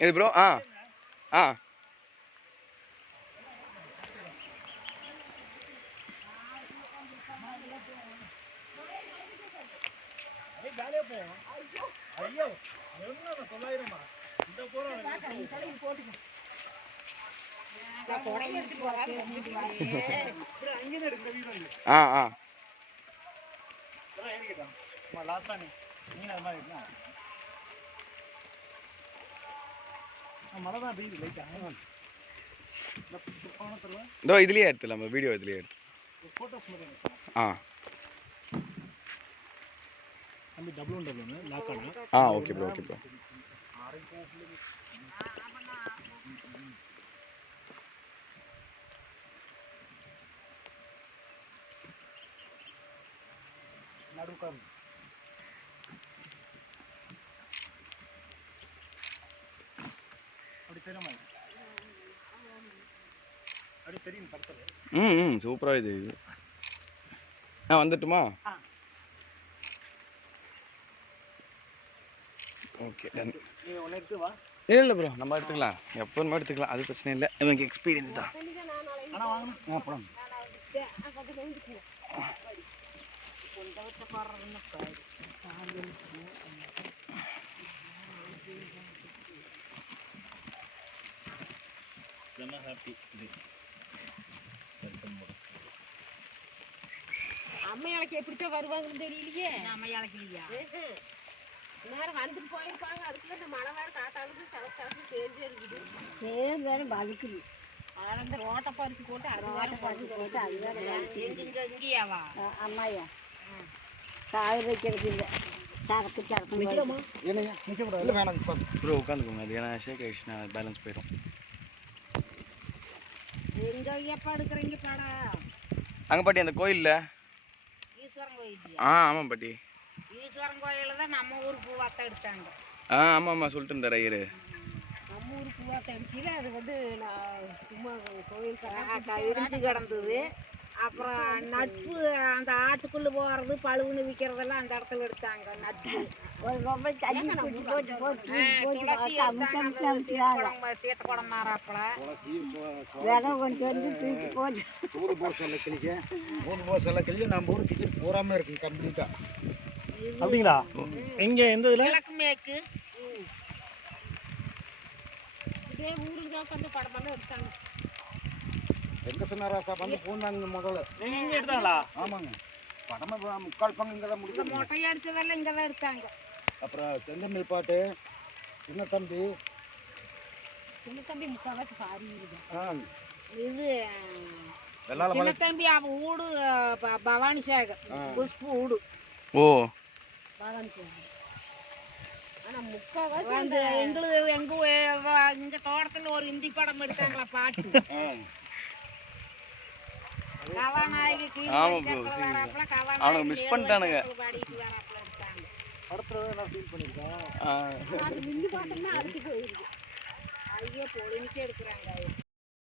இது ப்ரோ ஆ இதோ இதுலயே எடுத்துலாம் வீடியோ இதுலயே எடுத்து ஓகே ப்ரோ ஓகே ப்ரோ சூப்பராக இது வந்துட்டுமா ஓகே டன் இல்லை ப்ரோ நம்ம எடுத்துக்கலாம் எப்போதுமே எடுத்துக்கலாம் அது பிரச்சனை இல்லை எனக்கு எக்ஸ்பீரியன்ஸ் தான் அம்மையாளுக்கு எப்படித்தான் வருவாங்கன்னு தெரியலையே. அம்மையாளுக்கு இல்லையா நேரம் வந்துட்டு போயிருப்பாங்க. அதுக்குள்ள இந்த மழை வேறு காட்டாளுக்கு சலசாசு தெரிஞ்சே இருக்குது. தேர் வேற வலிக்குது. அந்த ரோட்டை பறிச்சு போட்டு அது ரோட்டை பறிச்சு போட்டு அதுதான் இங்கேயாவா அம்மாயா காய் வைக்கிறது இல்லை. சரக்கு சரக்கு ப்ரோ உட்காந்துக்கோங்க. அது ஏன்னா ஷேக் ஆகிடுச்சுன்னா பேலன்ஸ் போயிடும். எங்க எப்போ எடுக்கிறீங்க பாடா அங்கே பாட்டி அந்த கோயிலில் ஈஸ்வரன் கோயில். ஆமாம் பாட்டி ஈஸ்வரன் கோயிலில் தான் நம்ம ஊர் பூவாத்தை எடுத்தாங்க. ஆமாம் சொல்லிட்டு இருந்தார் ஐயர். நம்ம ஊர் பூவாத்தை எடுக்கல. அது வந்து நான் சும்மா கோயில் இருந்து கிடந்தது. அப்புறம் நட்பு அந்த ஆற்றுக்குள்ளே போகிறது பழுவுன்னு விற்கிறதெல்லாம் அந்த இடத்துல எடுத்தாங்க. நட்பு ரொம்ப தீர்த்த குடம் மாறாப்புல விலை கொண்டு வந்து தூக்கி போட்டு ஊர் போக சொல்ல கிளிக்க ஊர் போக சொல்ல கிளிக்க நம்ம ஊர் டிக்கெட் போகாமல் இருக்கு கம்ப்ளீட்டாக. அப்படிங்களா? எங்கே எந்த இதில் கிழக்கு மேற்கு இதே ஊருக்கு தான் வந்து படமெல்லாம் எடுத்தாங்க. எங்க சொன்னாராசா வந்து பூந்தாங்க முதல்ல நீங்க எடுத்தாங்களா? ஆமாங்க. படமே முக்கால் பங்கு இங்கே தான் முடியும். மொட்டையை அடிச்சதெல்லாம் இங்கே தான் எடுத்தாங்க. அப்புறம் செந்தமிழ் பாட்டு சின்ன தம்பி முக்கால்வாசி பாரி இது சின்ன தம்பி அவன் ஊடு பவானி சேகர் புஷ்பு ஊடு பவானி சேகர். ஆனா முக்கால்வாசி வந்து எங்களுக்கு எங்க தோட்டத்துல ஒரு இந்தி படம் எடுத்தாங்களா பாட்டு கதாநாயகி அவனுக்கு மிஸ் பண்ணிட்டானுங்க. படத்துல நான் ஃபீல் பண்ணிருக்கேன். அது மின்னி பாட்டம்னா அடுத்து போயிருக்கு. ஐயோ பொழுதுக்கே எடுக்கிறாங்க.